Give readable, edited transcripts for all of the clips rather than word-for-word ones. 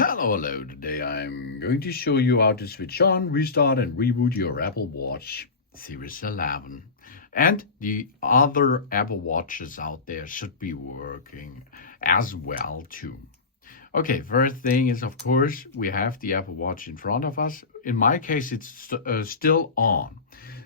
Hello. Today I'm going to show you how to switch on, restart, and reboot your Apple Watch Series 11. And the other Apple Watches out there should be working as well too. Okay, first thing is, of course, we have the Apple Watch in front of us. In my case, it's still on.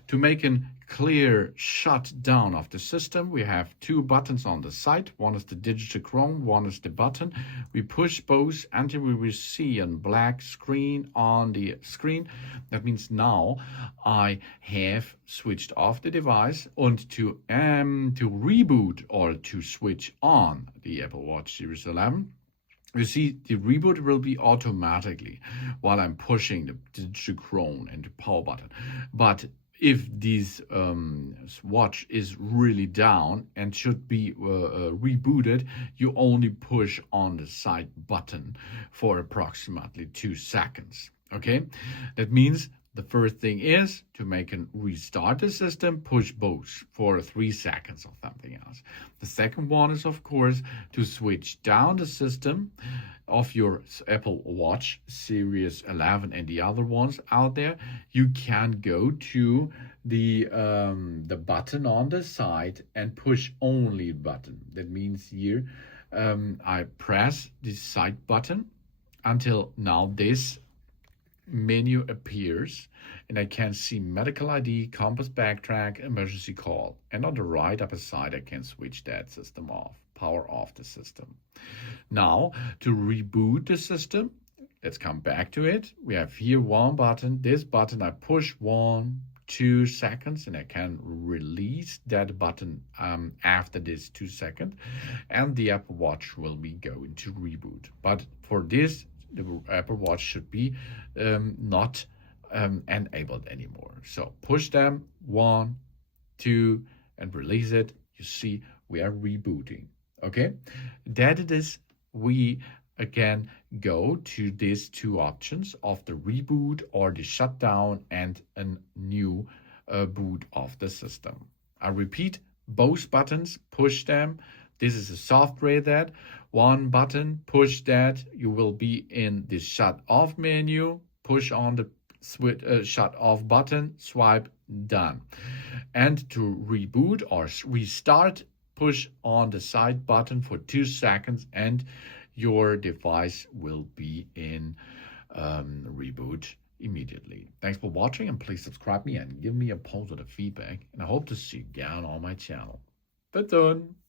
To make a clear shutdown of the system, we have two buttons on the side. One is the digital Chrome, one is the button. We push both until we will see a black screen on the screen. That means now I have switched off the device, and to reboot or to switch on the Apple Watch Series 11. You see, the reboot will be automatically while I'm pushing the digital Chrome and the power button. But if this watch is really down and should be rebooted, you only push on the side button for approximately 2 seconds. Okay, that means the first thing is to make a restart the system, push both for 3 seconds or something else. The second one is, of course, to switch down the system of your Apple Watch Series 11 and the other ones out there. You can go to the button on the side and push only button. That means here I press the side button until now this menu appears and I can see medical ID, compass backtrack, emergency call, and on the right upper side I can switch that system off, power off the system. Now to reboot the system, let's come back to it. We have here one button. This button I push 1-2 seconds and I can release that button after this 2 seconds, and the Apple Watch will be going to reboot. But for this, the Apple Watch should be not enabled anymore. So push them 1, 2, and release it. You see, we are rebooting. Okay, that it is. We again go to these two options of the reboot or the shutdown and a new boot of the system. I repeat, both buttons, push them. This is a software that one button, push that, you will be in the shut off menu, push on the shut off button, swipe, done. And to reboot or restart, push on the side button for 2 seconds and your device will be in reboot immediately. Thanks for watching, and please subscribe me and give me a positive feedback, and I hope to see you again on my channel. Tot dan!